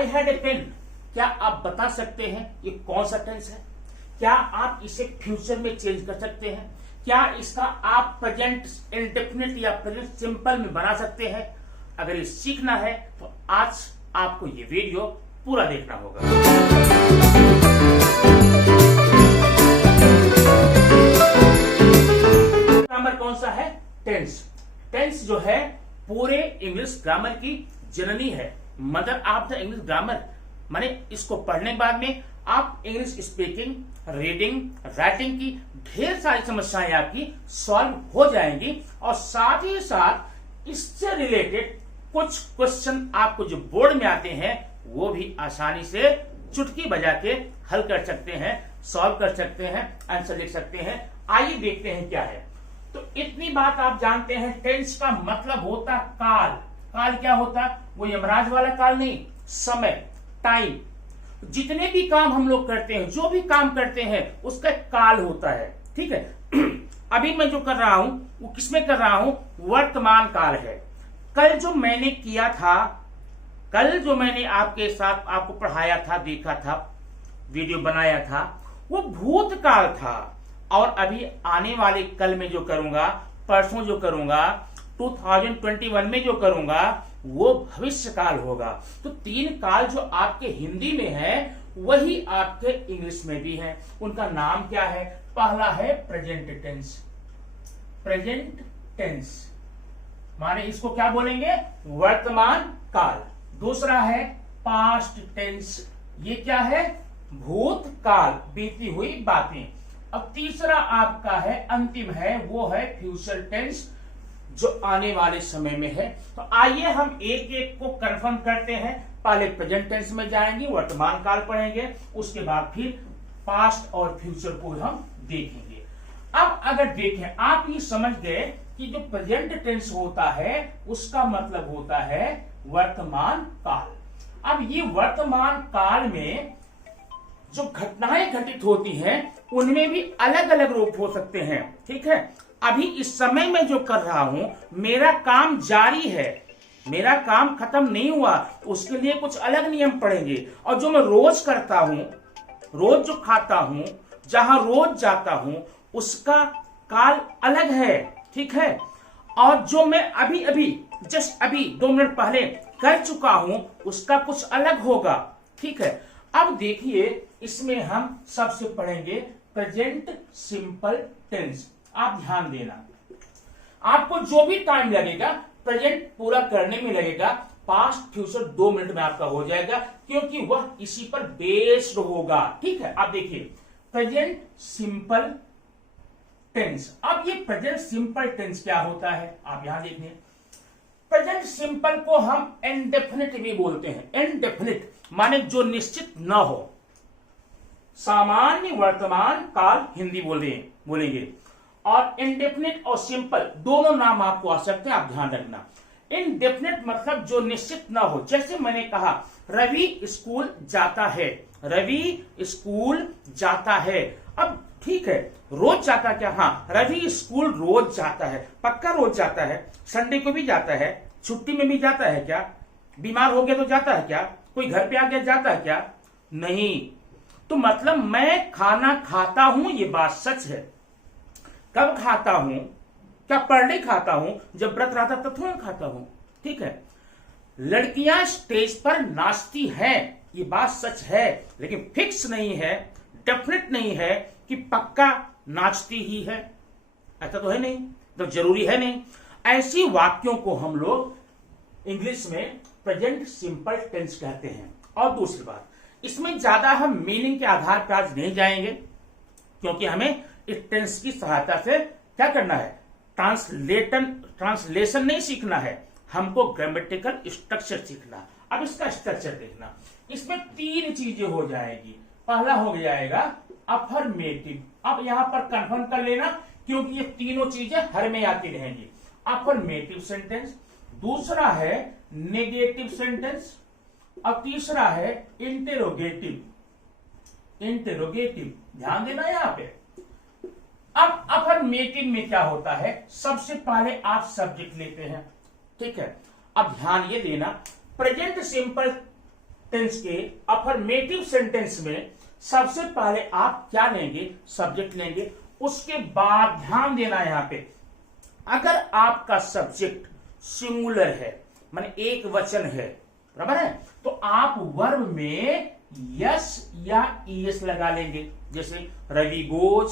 I had a pen, क्या आप बता सकते हैं ये कौन सा टेंस है? क्या आप इसे फ्यूचर में चेंज कर सकते हैं? क्या इसका आप प्रेजेंट इंडेफिनिट या प्रेजेंट सिंपल में बना सकते हैं? अगर ये सीखना है तो आज आपको ये वीडियो पूरा देखना होगा। ग्रामर कौन सा है? टेंस। टेंस जो है पूरे इंग्लिश ग्रामर की जननी है, mother of the English grammar. माने इसको पढ़ने के बाद में आप इंग्लिश स्पीकिंग, रीडिंग, राइटिंग की ढेर सारी समस्याएं आपकी सॉल्व हो जाएंगी और साथ ही साथ इससे रिलेटेड कुछ क्वेश्चन आपको जो बोर्ड में आते हैं वो भी आसानी से चुटकी बजा के हल कर सकते हैं, सॉल्व कर सकते हैं, आंसर लिख सकते हैं। आइए देखते हैं क्या है। तो इतनी बात आप जानते हैं, टेंस का मतलब होता काल। काल क्या होता? वो यमराज वाला काल नहीं, समय, टाइम। जितने भी काम हम लोग करते हैं, जो भी काम करते हैं उसका एक काल होता है, ठीक है। अभी मैं जो कर रहा हूं वो किसमें कर रहा हूं? वर्तमान काल है। कल जो मैंने किया था, कल जो मैंने आपके साथ आपको पढ़ाया था, देखा था, वीडियो बनाया था, वो भूतकाल था। और अभी आने वाले कल में जो करूंगा, परसों जो करूंगा, 2021 में जो करूंगा वो भविष्य काल होगा। तो तीन काल जो आपके हिंदी में है वही आपके इंग्लिश में भी है। उनका नाम क्या है? पहला है प्रेजेंट टेंस। प्रेजेंट टेंस माने इसको क्या बोलेंगे? वर्तमान काल। दूसरा है पास्ट टेंस, ये क्या है? भूतकाल, बीती हुई बातें। अब तीसरा आपका है, अंतिम है, वो है फ्यूचर टेंस, जो आने वाले समय में है। तो आइए हम एक एक को कंफर्म करते हैं। पहले प्रेजेंट टेंस में जाएंगे, वर्तमान काल पढ़ेंगे, उसके बाद फिर पास्ट और फ्यूचर को हम देखेंगे। अब अगर देखें, आप ये समझ गए कि जो प्रेजेंट टेंस होता है उसका मतलब होता है वर्तमान काल। अब ये वर्तमान काल में जो घटनाएं घटित होती हैं उनमें भी अलग अलग रूप हो सकते हैं, ठीक है। अभी इस समय में जो कर रहा हूं मेरा काम जारी है, मेरा काम खत्म नहीं हुआ, उसके लिए कुछ अलग नियम पढ़ेंगे। और जो मैं रोज करता हूं, रोज जो खाता हूं, जहां रोज जाता हूं, उसका काल अलग है, ठीक है। और जो मैं अभी अभी जस्ट अभी 2 मिनट पहले कर चुका हूं उसका कुछ अलग होगा, ठीक है। अब देखिए, इसमें हम सबसे पढ़ेंगे प्रेजेंट सिंपल टेंस। आप ध्यान देना, आपको जो भी टाइम लगेगा प्रेजेंट पूरा करने में लगेगा, पास्ट फ्यूचर 2 मिनट में आपका हो जाएगा, क्योंकि वह इसी पर बेस्ड होगा, ठीक है। आप देखिए प्रेजेंट सिंपल टेंस। अब ये प्रेजेंट सिंपल टेंस क्या होता है आप यहां देखिए। प्रेजेंट सिंपल को हम इंडेफिनिट भी बोलते हैं। इंडेफिनिट माने जो निश्चित न हो। सामान्य वर्तमान काल हिंदी बोलेंगे। और इंडेफिनिट और सिंपल दोनों नाम आपको आ सकते हैं, आप ध्यान रखना। इंडेफिनिट मतलब जो निश्चित न हो। जैसे मैंने कहा रवि स्कूल जाता है, रवि स्कूल जाता है। अब ठीक है, रोज जाता क्या? हाँ, रवि स्कूल रोज जाता है, पक्का रोज जाता है। संडे को भी जाता है, छुट्टी में भी जाता है क्या? बीमार हो गया तो जाता है क्या? कोई घर पे आ गया जाता है क्या? नहीं। तो मतलब मैं खाना खाता हूं, ये बात सच है। कब खाता हूं? क्या पर डे खाता हूं? जब व्रत रहता तब थोड़ा खाता हूं, ठीक है। लड़कियां स्टेज पर नाचती हैं, ये बात सच है, लेकिन फिक्स नहीं है, डेफिनेट नहीं है कि पक्का नाचती ही है, ऐसा तो है नहीं, तो जरूरी है नहीं। ऐसी वाक्यों को हम लोग इंग्लिश में प्रेजेंट सिंपल टेंस कहते हैं। और दूसरी बात, इसमें ज्यादा हम मीनिंग के आधार पर आज नहीं जाएंगे, क्योंकि हमें इस टेंस की सहायता से क्या करना है? ट्रांसलेशन नहीं सीखना है, हमको ग्रामेटिकल स्ट्रक्चर सीखना। अब इसका स्ट्रक्चर देखना, इसमें 3 चीजें हो जाएगी। पहला हो जाएगा अफर्मेटिव। अब यहां पर कंफर्म कर लेना, क्योंकि ये तीनों चीजें हर में आती रहेंगी। अफर्मेटिव सेंटेंस, दूसरा है नेगेटिव सेंटेंस, और तीसरा है इंटेरोगेटिव। इंटेरोगेटिव ध्यान देना यहां पे। अब अफर्मेटिव में क्या होता है? सबसे पहले आप सब्जेक्ट लेते हैं, ठीक है। अब ध्यान ये देना, प्रेजेंट सिंपल टेंस के अफर्मेटिव सेंटेंस में सबसे पहले आप क्या लेंगे, सब्जेक्ट लेंगे। उसके बाद ध्यान देना यहां पे, अगर आपका सब्जेक्ट सिंगुलर है माने एक वचन है, बराबर है, तो आप वर्ब में यस या ईएस लगा लेंगे। जैसे रवि गोज,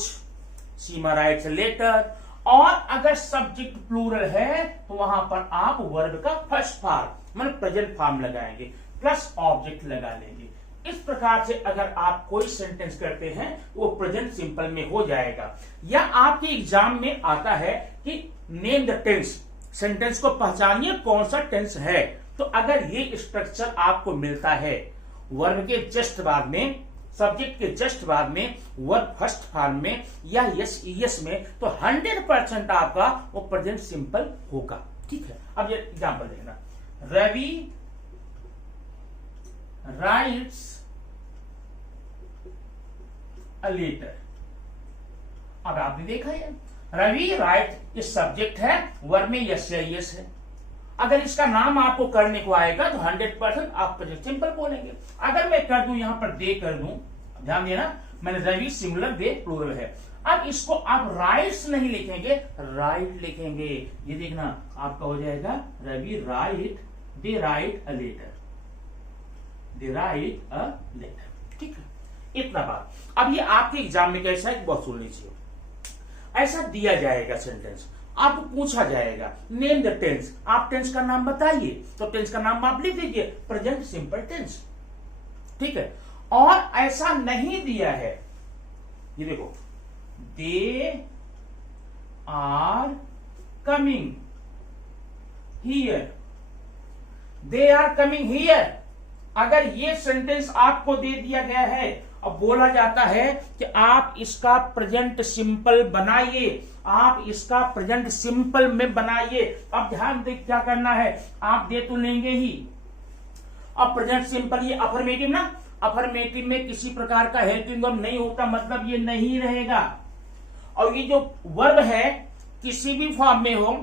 सीमा राइट्स लेटर। और अगर सब्जेक्ट प्लूरल है तो वहां पर आप वर्ब का फर्स्ट फॉर्म माने प्रेजेंट फॉर्म लगाएंगे प्लस ऑब्जेक्ट लगा लेंगे। इस प्रकार से अगर आप कोई सेंटेंस करते हैं वो प्रेजेंट सिंपल में हो जाएगा। या आपके एग्जाम में आता है कि नेम द टेंस, सेंटेंस को पहचानिए कौन सा टेंस है। तो अगर ये स्ट्रक्चर आपको मिलता है वर्ब के जस्ट बाद में, सब्जेक्ट के जस्ट बाद में, वर्ब फर्स्ट फॉर्म में या यस ईएस में, तो 100% आपका वो प्रेजेंट सिंपल होगा। ठीक है, अब ये एग्जाम्पल देखना, रवि राइट्स अ लेटर। अब आपने देखा है रवि राइट ये सब्जेक्ट है, वर्ब में यस या यस है। अगर इसका नाम आपको करने को आएगा तो 100% आप प्रेजेंट सिंपल बोलेंगे। अगर मैं कर दूं यहां पर दे कर दूं, ध्यान देना, मैंने रवि सिंगुलर दे प्लूरल है। अब इसको आप राइट्स नहीं लिखेंगे, राइट लिखेंगे। ये देखना आपका हो जाएगा Ravi write, they write a letter, they write a letter. ठीक है, इतना बात। अब ये आपके एग्जाम में कैसा है बहुत सुन लीजिए। ऐसा दिया जाएगा सेंटेंस, आपको पूछा जाएगा नेम द टेंस, आप टेंस का नाम बताइए। तो टेंस का नाम आप लिख दीजिए प्रेजेंट सिंपल टेंस। ठीक है, और ऐसा नहीं दिया है, ये देखो, they are coming here, they are coming here. अगर ये सेंटेंस आपको दे दिया गया है, अब बोला जाता है कि आप इसका प्रेजेंट सिंपल बनाइए, आप इसका प्रेजेंट सिंपल में बनाइए। अब ध्यान दे क्या करना है, आप दे तो लेंगे ही। अब प्रेजेंट सिंपल ये अफर्मेटिव ना, अफर्मेटिव में किसी प्रकार का हेल्पिंग वर्ब नहीं होता, मतलब ये नहीं रहेगा। और ये जो वर्ब है किसी भी फॉर्म में हो,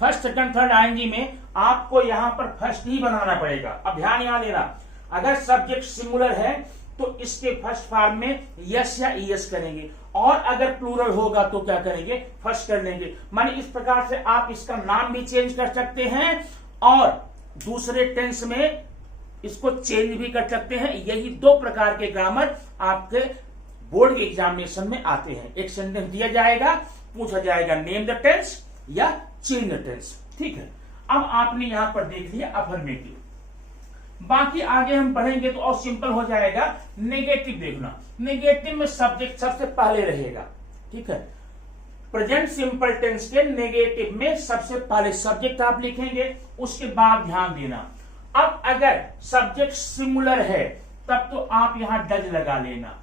फर्स्ट सेकंड थर्ड आईएनजी में, आपको यहां पर फर्स्ट ही बनाना पड़ेगा। अब ध्यान यहां देना, अगर सब्जेक्ट सिंगुलर है तो इसके फर्स्ट फॉर्म में यस या ईएस करेंगे, और अगर प्लूरल होगा तो क्या करेंगे, फर्स्ट कर लेंगे। माने इस प्रकार से आप इसका नाम भी चेंज कर सकते हैं और दूसरे टेंस में इसको चेंज भी कर सकते हैं। यही दो प्रकार के ग्रामर आपके बोर्ड के एग्जामिनेशन में आते हैं। एक सेंटेंस दिया जाएगा, पूछा जाएगा नेम द टेंस या चेंज द टेंस। ठीक है, अब आपने यहां पर देख लिया अफर्मेटिव। बाकी आगे हम पढ़ेंगे तो और सिंपल हो जाएगा। नेगेटिव देखना, नेगेटिव में सब्जेक्ट सबसे पहले रहेगा। ठीक है, प्रेजेंट सिंपल टेंस के नेगेटिव में सबसे पहले सब्जेक्ट आप लिखेंगे, उसके बाद ध्यान देना। अब अगर सब्जेक्ट सिंगुलर है तब तो आप यहां डज लगा लेना,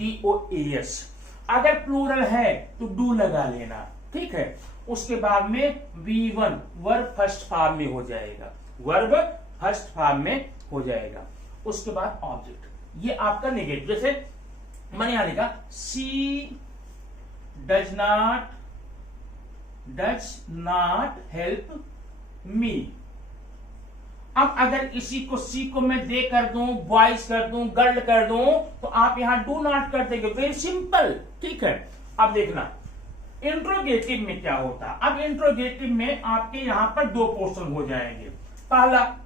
DOAS। अगर प्लूरल है तो डू लगा लेना। ठीक है, उसके बाद में V1 वर्ब फर्स्ट फॉर्म में हो जाएगा, वर्ब फर्स्ट फॉर्म में हो जाएगा। उसके बाद ऑब्जेक्ट, ये आपका नेगेटिव। जैसे मैंने यहां लिखा सी डज नॉट हेल्प मी। अब अगर इसी को सी को मैं दे कर दूं, बॉयज कर दूं, गर्ल कर दूं, तो आप यहां डू नॉट कर देंगे, वेरी सिंपल। ठीक है, अब देखना इंट्रोगेटिव में क्या होता है। अब इंट्रोगेटिव में आपके यहां पर दो पोर्शन हो जाएंगे। पहला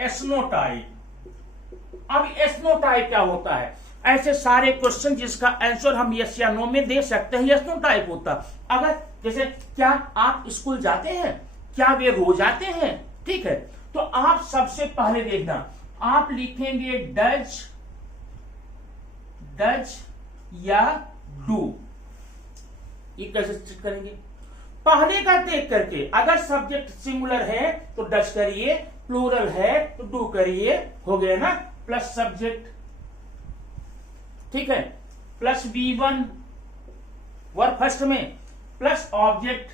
एस्नोटाइप। अब एस्नोटाइप क्या होता है, ऐसे सारे क्वेश्चन जिसका आंसर हम यस या नो में दे सकते हैं, एस्नोटाइप होता। अगर जैसे क्या आप स्कूल जाते हैं, क्या वे रोज आते हैं, ठीक है, तो आप सबसे पहले देखना, आप लिखेंगे डज या डू। ये कैसे चेक करेंगे, पहले का देख करके। अगर सब्जेक्ट सिंगुलर है तो डज करिए, प्लूरल है तो डू करिए, हो गया ना, प्लस सब्जेक्ट। ठीक है, प्लस V1 वर्ब फर्स्ट में, प्लस ऑब्जेक्ट,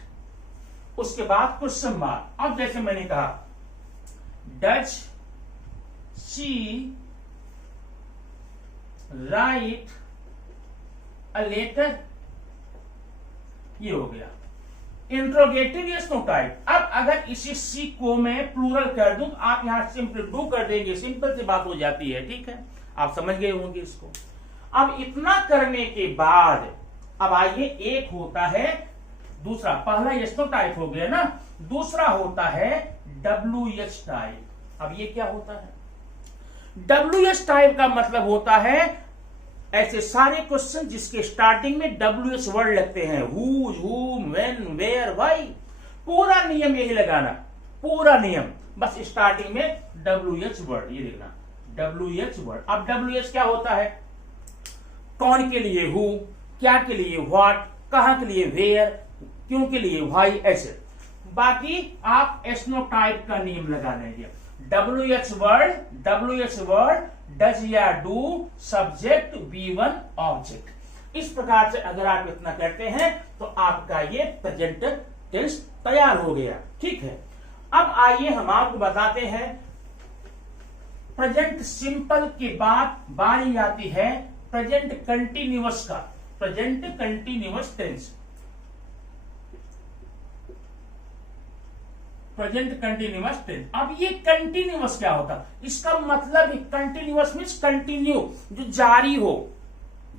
उसके बाद क्वेश्चन मार्क। अब जैसे मैंने कहा does she write a letter, ये हो गया। Interrogative yes no type. अब अगर इसी सी को मैं प्लूरल कर दूं तो आप यहां सिंपल डू कर देंगे, सिंपल सी बात हो जाती है। ठीक है, आप समझ गए होंगे इसको। अब इतना करने के बाद अब आइए, एक होता है दूसरा, पहला यस नो टाइप हो गया ना, दूसरा होता है WH टाइप। अब ये क्या होता है? WH टाइप का मतलब होता है ऐसे सारे क्वेश्चन जिसके स्टार्टिंग में WH वर्ड लगते हैं, हुज, हुम, व्हेन, वेयर, व्हाई। पूरा नियम यही लगाना, पूरा नियम, बस स्टार्टिंग में WH वर्ड, ये देखना WH वर्ड। अब WH क्या होता है? कौन के लिए हु, क्या के लिए व्हाट, कहां के लिए वेयर, क्यों के लिए व्हाई, ऐसे। बाकी आप एसनो टाइप का नियम लगा लेंगे। WH वर्ड डज या डू, सब्जेक्ट V1 ऑब्जेक्ट। इस प्रकार से अगर आप इतना करते हैं तो आपका ये प्रेजेंट टेंस तैयार हो गया। ठीक है, अब आइए हम आपको बताते हैं प्रेजेंट सिंपल के बाद बारी आती है प्रेजेंट कंटिन्यूअस का, present continuous tense. Present continuous tense. अब ये कंटिन्यूअस क्या होता? इसका मतलब कंटिन्यूअस मीन्स कंटिन्यू, जो जारी हो,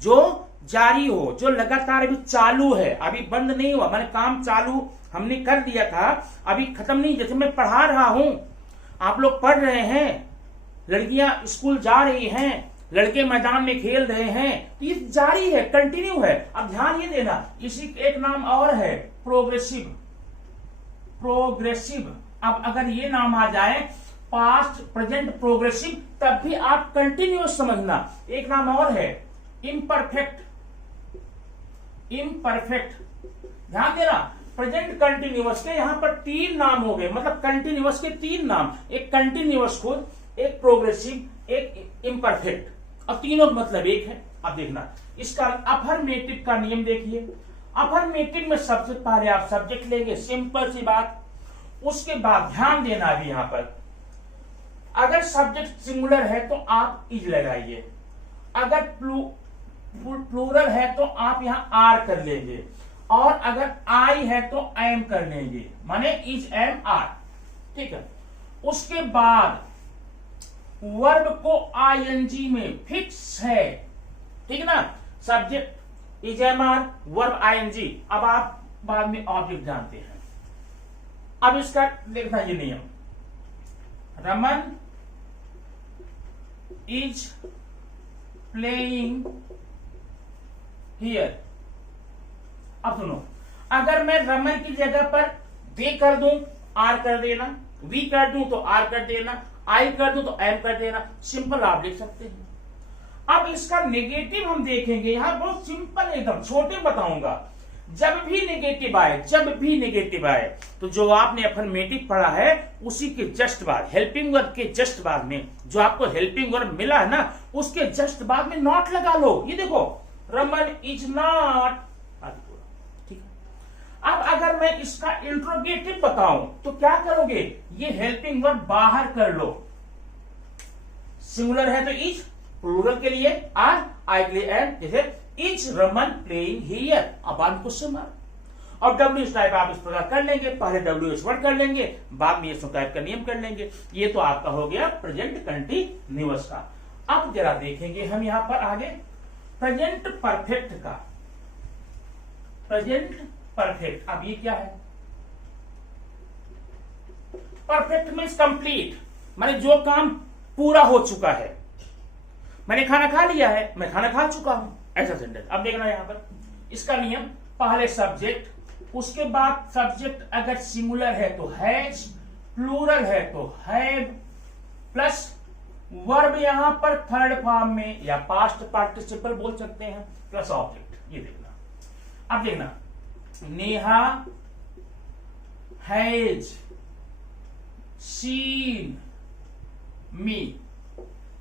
जो जारी हो, जो लगातार अभी चालू है, अभी बंद नहीं हुआ। मैंने काम चालू हमने कर दिया था, अभी खत्म नहीं। जैसे मैं पढ़ा रहा हूं, आप लोग पढ़ रहे हैं, लड़कियां स्कूल जा रही हैं, लड़के मैदान में खेल रहे हैं, तो ये जारी है, कंटिन्यू है। अब ध्यान ये देना, इसी एक नाम और है प्रोग्रेसिव, प्रोग्रेसिव। अब अगर ये नाम आ जाए पास्ट प्रेजेंट प्रोग्रेसिव, तब भी आप कंटिन्यूअस समझना। एक नाम और है इम्परफेक्ट, इम्परफेक्ट। ध्यान देना, प्रेजेंट कंटिन्यूअस के यहां पर 3 नाम हो गए, मतलब कंटिन्यूअस के 3 नाम, एक कंटिन्यूअस खुद, एक प्रोग्रेसिव, एक इम्परफेक्ट, और तीनों मतलब एक है। अब देखना इसका अफर्मेटिव का नियम देखिए। अफर्मेटिव में सबसे पहले आप सब्जेक्ट लेंगे, सिंपल सी बात। उसके बाद ध्यान देना अभी यहां पर, अगर सब्जेक्ट सिंगुलर है तो आप इज लगाइए, अगर प्लूरल है तो आप यहां आर कर लेंगे, और अगर आई है तो एम कर लेंगे, माने इज, एम, आर। ठीक है, उसके बाद वर्ब को आईएनजी में फिक्स है, ठीक है ना, subject is, am, are, verb ING. अब आप बाद में ऑब्जेक्ट जानते हैं। अब इसका देखना ये नियम, रमन इज प्लेइंग हियर। अब सुनो, अगर मैं रमन की जगह पर दे कर दूं, आर कर देना, वी कर दूं तो आर कर देना, आई कर दूं तो एम कर देना, सिंपल आप लिख सकते हैं। अब इसका नेगेटिव हम देखेंगे, यहां बहुत सिंपल एकदम छोटे बताऊंगा। जब भी नेगेटिव आए, जब भी नेगेटिव आए, तो जो आपने अफर्मेटिव पढ़ा है उसी के जस्ट बाद, हेल्पिंग वर्ब के जस्ट बाद में, जो आपको हेल्पिंग वर्ब मिला है ना, उसके जस्ट बाद में नॉट लगा लो। ये देखो, रमन इज नॉट, ठीक है। अब अगर मैं इसका इंट्रोगेटिव बताऊं तो क्या करोगे? ये हेल्पिंग वर्ब बाहर कर लो, सिंगुलर है तो इज, प्लूरल के लिए आर, आई के लिए एम। जैसे इज रमन प्लेइंग हियर, अब आप क्वेश्चन मार्क। और WH टाइप आप इस प्रकार कर लेंगे, पहले WH वर्ड कर लेंगे, बाद में एसनो टाइप का नियम कर लेंगे। ये तो आपका हो गया प्रेजेंट कंटिन्यूअस का। अब जरा देखेंगे हम यहां पर आगे प्रेजेंट परफेक्ट का, प्रेजेंट परफेक्ट। अब ये क्या है? परफेक्ट मीन्स कंप्लीट, माने जो काम पूरा हो चुका है। मैंने खाना खा लिया है, मैं खाना खा चुका हूं, ऐसा सेंटेंस। अब देखना यहां पर इसका नियम, पहले सब्जेक्ट, उसके बाद सब्जेक्ट अगर सिंगुलर है तो हैज, प्लूरल है तो हैव, प्लस वर्ब यहां पर थर्ड फॉर्म में या पास्ट पार्टिसिपल बोल सकते हैं, प्लस ऑब्जेक्ट। ये देखना, अब देखना, नेहा हैज सीन मी,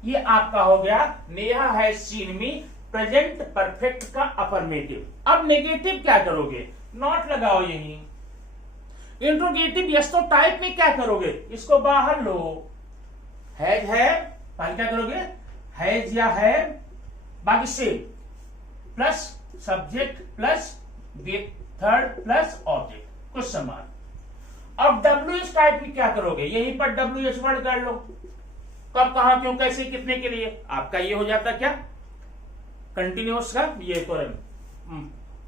ये आपका हो गया Neha has seen me, present perfect का अफर्मेटिव। अब नेगेटिव क्या करोगे? नॉट लगाओ यही। इंट्रोगेटिव यस तो टाइप में क्या करोगे? इसको बाहर लो, हैज है, पहले क्या करोगे? हैज या है, बाकी से plus subject plus third plus object, question mark. अब WH टाइप में क्या करोगे, यहीं पर WH वर्ड कर लो, कब कहां क्यों कैसे कितने के लिए। आपका ये हो जाता क्या, कंटिन्यूअस का ये तो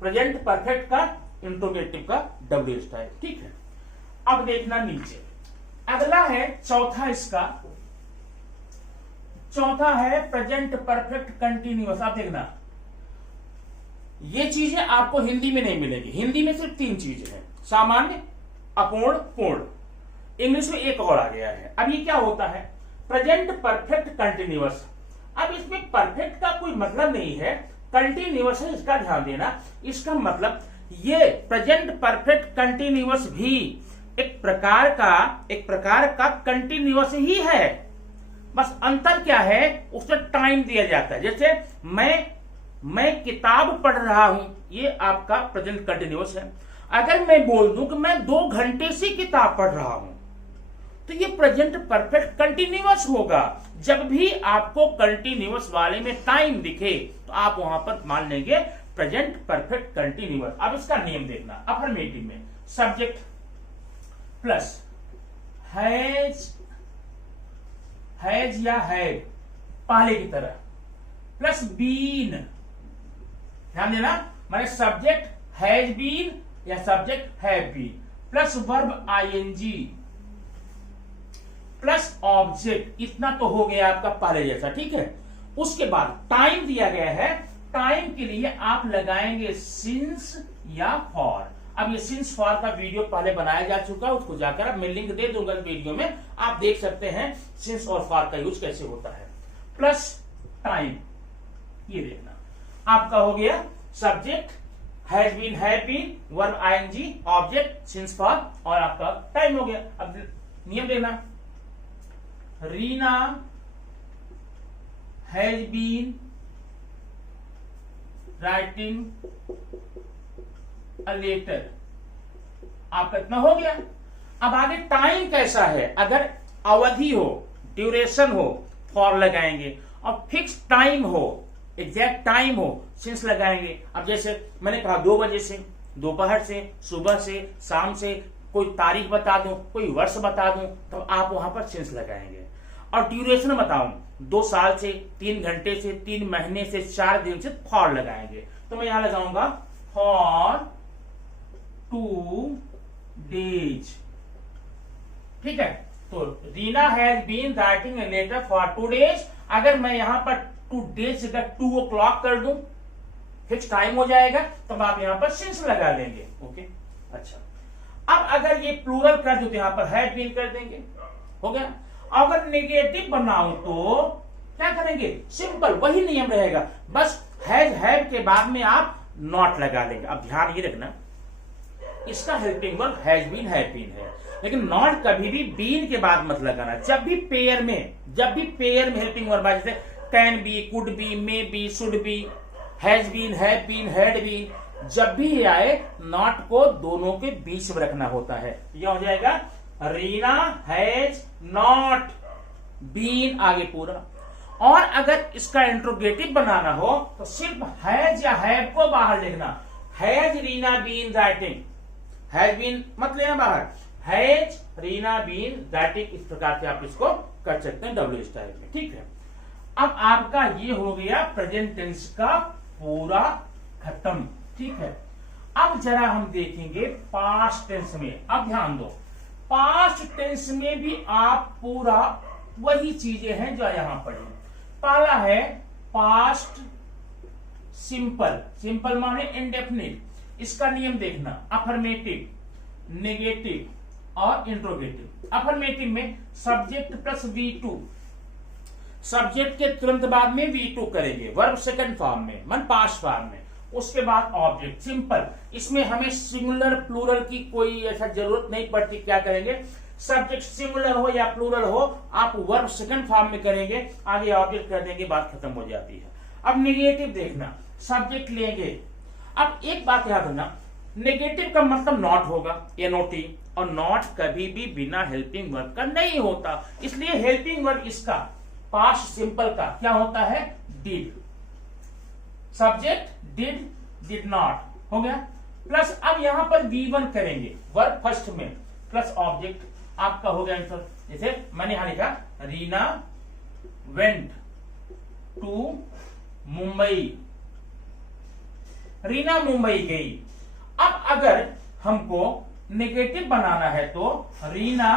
प्रेजेंट परफेक्ट का इंट्रोगेटिव का WH टाइप। ठीक है, अब देखना नीचे अगला है चौथा, इसका चौथा है प्रेजेंट परफेक्ट कंटिन्यूअस। आप देखना ये चीजें आपको हिंदी में नहीं मिलेगी, हिंदी में सिर्फ 3 चीजें हैं, सामान्य, अपूर्ण, पूर्ण। इंग्लिश में एक और आ गया है। अब ये क्या होता है, प्रेजेंट परफेक्ट कंटिन्यूअस। अब इसमें परफेक्ट का कोई मतलब नहीं है, कंटिन्यूअस है, इसका ध्यान देना। इसका मतलब ये प्रेजेंट परफेक्ट कंटिन्यूअस भी एक प्रकार का कंटिन्यूअस ही है, बस अंतर क्या है, उसमें टाइम दिया जाता है। जैसे मैं किताब पढ़ रहा हूं, ये आपका प्रेजेंट कंटिन्यूअस है। अगर मैं बोल दूं कि मैं 2 घंटे से किताब पढ़ रहा हूं, तो ये प्रेजेंट परफेक्ट कंटिन्यूअस होगा। जब भी आपको कंटिन्यूअस वाले में टाइम दिखे तो आप वहां पर मान लेंगे प्रेजेंट परफेक्ट कंटिन्यूअस। अब इसका नियम देखना, अफर्मेटिव में सब्जेक्ट प्लस हैज या हैड पहले की तरह, प्लस बीन, ध्यान देना, माने सब्जेक्ट हैज बीन या subject have been, plus verb ING, plus object. इतना तो हो गया आपका पहले जैसा। ठीक है, उसके बाद टाइम दिया गया है, टाइम के लिए आप लगाएंगे सिंस या फॉर। अब ये सिंस फॉर का वीडियो पहले बनाया जा चुका है, उसको जाकर मैं लिंक दे दूंगा इस वीडियो में, आप देख सकते हैं सिंस और फॉर का यूज कैसे होता है। प्लस टाइम, ये देखना आपका हो गया subject has been, have been, verb ING, object since for, और आपका टाइम हो गया। अब नियम देखना, Reena has been writing a letter, आपका इतना हो गया। अब आगे टाइम कैसा है, अगर अवधि हो, ड्यूरेशन हो, फॉर लगाएंगे, और फिक्स टाइम हो, एग्जैक्ट टाइम हो, सिंस लगाएंगे। अब जैसे मैंने कहा 2 बजे से, दोपहर से, सुबह से, शाम से, कोई तारीख बता दूं, कोई वर्ष बता दूं, तो आप वहां पर सिंस लगाएंगे। और ड्यूरेशन बताऊं, 2 साल से, 3 घंटे से, 3 महीने से, 4 दिन से, फॉर लगाएंगे। तो मैं यहां लगाऊंगा फॉर 2 डेज। ठीक है, तो Reena has been writing a letter for 2 days. अगर मैं यहां पर 2 डेज से 2 o'clock कर दूं, फिक्स टाइम हो जाएगा, तब आप यहां पर सिंस लगा लेंगे। ओके, अच्छा। अब अगर ये प्लूरल कर दो तो यहां पर हैड बीन कर देंगे, हो गया। अगर नेगेटिव बनाऊं तो क्या करेंगे, सिंपल वही नियम रहेगा, बस हैज हैव के बाद में आप नॉट लगा लेंगे। अब ध्यान ये रखना, इसका helping verb has been, have been है, लेकिन नॉट कभी भी बीन के बाद मत लगाना। जब भी पेयर में हेल्पिंग वर्ब आए, जैसे can be, could be, may be, should be, has been, have been, had been, जब भी आए नॉट को दोनों के बीच में रखना होता है। यह हो जाएगा रीना हैज नॉट बीन, आगे पूरा। और अगर इसका इंट्रोगेटिव बनाना हो तो सिर्फ हैज या हैव को बाहर लिखना, has Reena been writing, has been मत लेना बाहर, हैज रीना बीन राइटिंग। इस प्रकार से आप इसको कर सकते हैं WH टाइप में। ठीक है, अब आपका ये हो गया प्रेजेंट टेंस का पूरा खत्म। ठीक है, अब जरा हम देखेंगे पास्ट टेंस में। अब ध्यान दो, पास्ट टेंस में भी आप पूरा वही चीजें हैं जो यहां पढ़ी। पहला है पास्ट सिंपल, सिंपल माने इंडेफिनिट। इसका नियम देखना, अफर्मेटिव, नेगेटिव और इंट्रोगेटिव। अफर्मेटिव में सब्जेक्ट प्लस V2, सब्जेक्ट के तुरंत बाद में V2 करेंगे, वर्ब सेकंड फॉर्म में, मन पास्ट फॉर्म में। उसके बाद ऑब्जेक्ट सिंपल, इसमें हमें सिंगुलर प्लूरल की कोई ऐसा जरूरत नहीं पड़ती। क्या करेंगे, सब्जेक्ट सिंगुलर हो या प्लूरल हो, आप वर्ब सेकंड फॉर्म में करेंगे, आगे ऑब्जेक्ट कर देंगे, बात खत्म हो जाती है। अब नेगेटिव देखना, सब्जेक्ट लेंगे। अब एक बात याद रखना, नेगेटिव का मतलब नॉट होगा, NOT, और नॉट कभी भी बिना हेल्पिंग वर्ब का नहीं होता। इसलिए हेल्पिंग वर्ब इसका पास्ट सिंपल का क्या होता है, did. Subject did, did not, हो गया। प्लस अब यहां पर V1 करेंगे वर्ब फर्स्ट में प्लस ऑब्जेक्ट, आपका हो गया आंसर। जैसे मैंने यहां लिखा रीना वेंट टू मुंबई, रीना मुंबई गई। अब अगर हमको नेगेटिव बनाना है तो रीना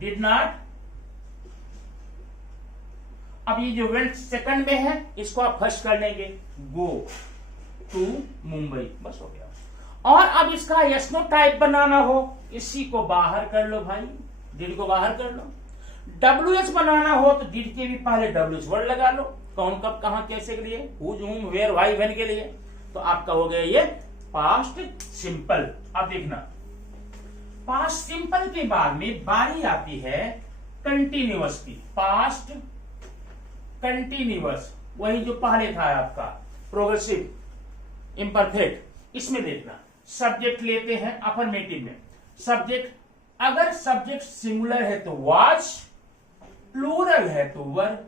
डिड नॉट, अब ये जो वेंट सेकंड में है इसको आप फर्स्ट कर लेंगे, गो टू मुंबई, बस हो गया। और अब इसका यस नो टाइप बनाना हो, इसी को बाहर कर लो भाई, डिड को बाहर कर लो। WH बनाना हो तो डिड के भी पहले WH वर्ड लगा लो, कौन कब कहां कैसे के लिए, who whom where why when के लिए। तो आपका हो गया ये पास्ट सिंपल। अब देखना पास्ट सिंपल के बाद में बारी आती है कंटिन्यूअस की, पास्ट कंटिन्यूअस, वही जो पहले था आपका प्रोग्रेसिव इम्परफेक्ट। इसमें देखना सब्जेक्ट लेते हैं अफर्मेटिव में, सब्जेक्ट अगर सब्जेक्ट सिंगुलर है तो वाज, प्लूरल है तो वर,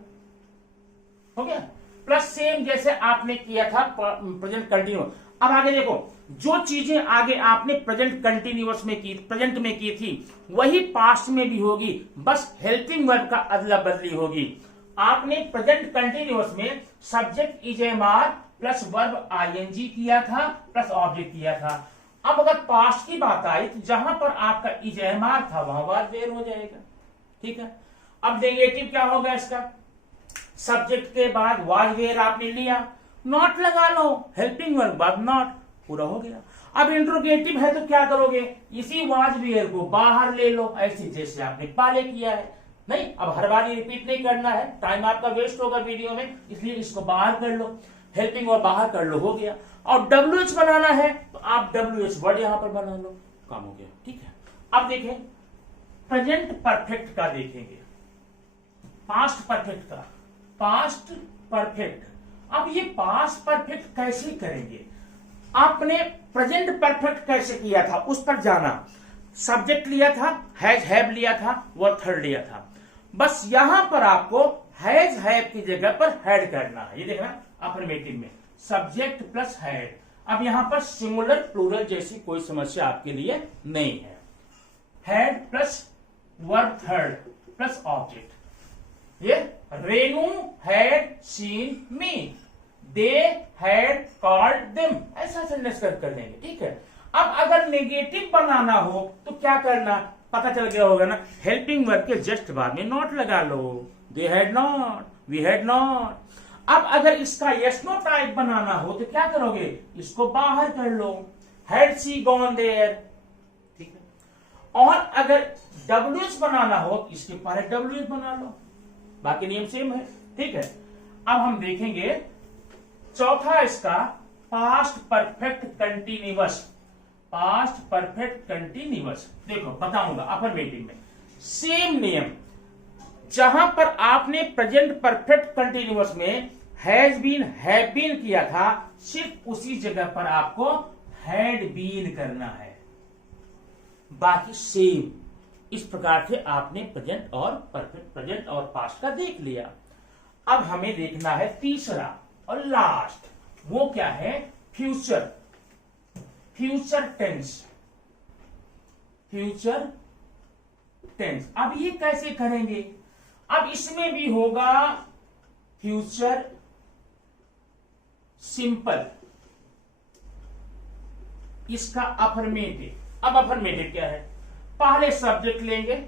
हो गया। प्लस सेम जैसे आपने किया था प्रेजेंट कंटिन्यूअस। अब आगे देखो, जो चीजें आगे आपने प्रेजेंट कंटिन्यूअस में की, प्रेजेंट में की थी, वही पास्ट में भी होगी, बस हेल्पिंग वर्ब का अदला बदली होगी। आपने प्रेजेंट कंटिन्यूअस में subject is am are plus verb ING किया था प्लस ऑब्जेक्ट किया था। अब अगर पास्ट की बात आई तो जहां पर आपका इज एम आर था वहां वाज वेयर हो जाएगा, ठीक है। अब नेगेटिव क्या होगा इसका, सब्जेक्ट के बाद वाज वेयर आपने लिया, नॉट लगा लो, हेल्पिंग वर्ब बाद नॉट, पूरा हो गया। अब इंट्रोगेटिव है तो क्या करोगे, इसी वाज वेयर को बाहर ले लो, ऐसे जैसे आपने पहले किया है। नहीं, अब हर बार रिपीट नहीं करना है, टाइम आपका वेस्ट होगा वीडियो में, इसलिए इसको बाहर कर लो, हेल्पिंग वर्ब बाहर कर लो, हो गया। और WH बनाना है तो आप WH वर्ड यहां पर बना लो, काम हो गया, ठीक है। अब देखें प्रेजेंट परफेक्ट का, देखेंगे पास्ट परफेक्ट का, पास्ट परफेक्ट। अब ये पास्ट परफेक्ट कैसे करेंगे, आपने प्रेजेंट परफेक्ट कैसे किया था उस पर जाना, सब्जेक्ट लिया था, हैज हैव लिया था, वर्ब थर्ड लिया था, बस यहां पर आपको हैज हैव की जगह पर हैड करना है। ये देखना अफर्मेटिव में सब्जेक्ट प्लस हैड। अब यहां पर सिंगुलर प्लूरल जैसी कोई समस्या आपके लिए नहीं है। Had plus verb third plus object. ये Renu had seen me, they had called them, ऐसा सेंटेंस कर लेंगे, ठीक है। अब अगर नेगेटिव बनाना हो तो क्या करना, पता चल गया होगा ना, हेल्पिंग वर्ब के जस्ट बाद में नॉट लगा लो, they had not, we had not. अब अगर इसका यस नो टाइप बनाना हो तो क्या करोगे, इसको बाहर कर लो, हैड सी गॉन देयर, ठीक है। और अगर WH बनाना हो तो इसके पहले WH बना लो, बाकी नियम सेम है, ठीक है। अब हम देखेंगे चौथा इसका past perfect continuous, past perfect continuous. देखो बताऊंगा अफर्मेटिव में सेम नियम, जहां पर आपने प्रेजेंट परफेक्ट कंटिन्यूअस में हैज बीन हैव बीन किया था, सिर्फ उसी जगह पर आपको हैड बीन करना है, बाकी सेम। इस प्रकार से आपने प्रेजेंट और परफेक्ट, प्रेजेंट और पास्ट का देख लिया। अब हमें देखना है तीसरा और लास्ट, वो क्या है, future, future tense, future tense. अब ये कैसे करेंगे, अब इसमें भी होगा फ्यूचर सिंपल, इसका अफर्मेटिव। अब अफर्मेटिव क्या है, पहले सब्जेक्ट लेंगे,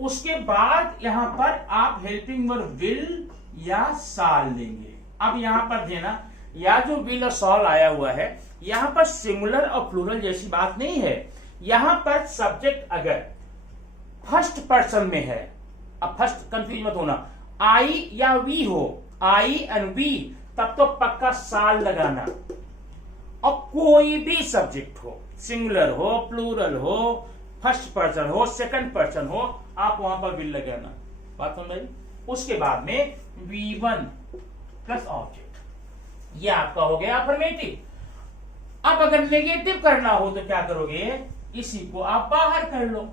उसके बाद यहां पर आप हेल्पिंग वर्ब विल या साल लेंगे। अब यहां पर देना, या जो विल और सॉल आया हुआ है, यहां पर सिंगुलर और प्लूरल जैसी बात नहीं है। यहां पर सब्जेक्ट अगर फर्स्ट पर्सन में है, अब फर्स्ट कंफ्यूज मत होना, आई या वी हो, आई एंड वी, तब तो पक्का साल लगाना। और कोई भी सब्जेक्ट हो, सिंगुलर हो, प्लूरल हो, फर्स्ट पर्सन हो, सेकंड पर्सन हो, आप वहां पर विल लगाना, बात समझ में। उसके बाद में V1 प्लस ऑब्जेक्ट, ये आपका हो गया अफर्मेटिव। अब अगर नेगेटिव करना हो तो क्या करोगे, इसी को आप बाहर कर लो,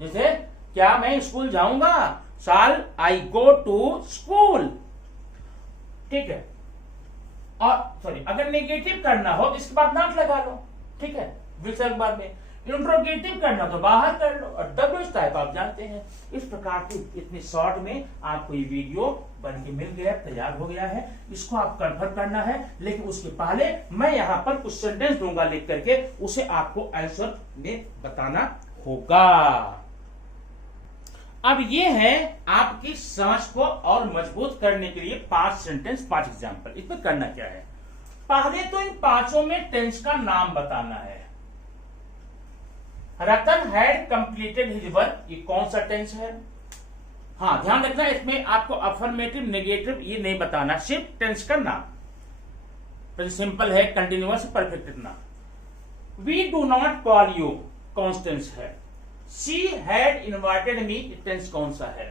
जैसे क्या मैं स्कूल जाऊंगा, साल आई गो टू स्कूल, ठीक है। और सॉरी, अगर नेगेटिव करना हो तो इसके बाद नॉट लगा लो, ठीक है, विसर्ग बाद में। इंट्रोगेटिव करना तो बाहर कर लो, और डब्ल्यू टाइप आप जानते हैं। इस प्रकार की इतनी शॉर्ट में आपको ये वीडियो बन के मिल गया, तैयार हो गया है। इसको आप कन्फर्म करना है, लेकिन उसके पहले मैं यहाँ पर कुछ सेंटेंस दूंगा लिख करके, उसे आपको आंसर में बताना होगा। अब ये है आपकी समझ को और मजबूत करने के लिए 5 सेंटेंस, 5 एग्जाम्पल। इसमें करना क्या है, पहले तो इन 5 में टेंस का नाम बताना है। रतन हैड कंप्लीटेड हिज वर्क, ये कौन सा टेंस है? हाँ, ध्यान रखना, इसमें आपको अफर्मेटिव नेगेटिव ये नहीं बताना, सिर्फ टेंस का नाम। सिंपल है, कंटिन्यूअस, परफेक्ट नाम। We do not call you, कौन सा टेंस है? She had invited me, tense कौन सा है?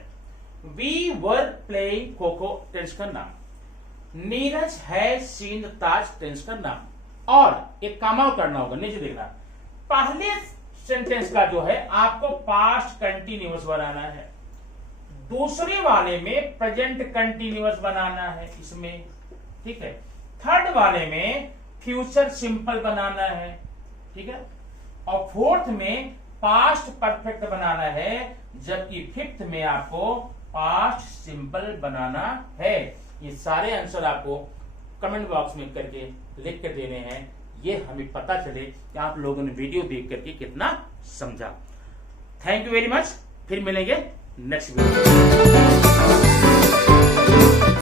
We were playing kho kho, tense का नाम। Neeraj has seen Taj, tense का नाम। और एक काम और करना होगा, नीचे देखना, पहले सेंटेंस का जो है आपको पास्ट कंटिन्यूअस बनाना है, दूसरे वाले में प्रेजेंट कंटिन्यूअस बनाना है इसमें, ठीक है। थर्ड वाले में फ्यूचर सिंपल बनाना है, ठीक है। और फोर्थ में पास्ट परफेक्ट बनाना है, जबकि फिफ्थ में आपको पास्ट सिंपल बनाना है। ये सारे आंसर आपको कमेंट बॉक्स में करके लिख कर देने हैं, ये हमें पता चले कि आप लोगों ने वीडियो देख करके कितना समझा। थैंक यू वेरी मच, फिर मिलेंगे नेक्स्ट वीडियो।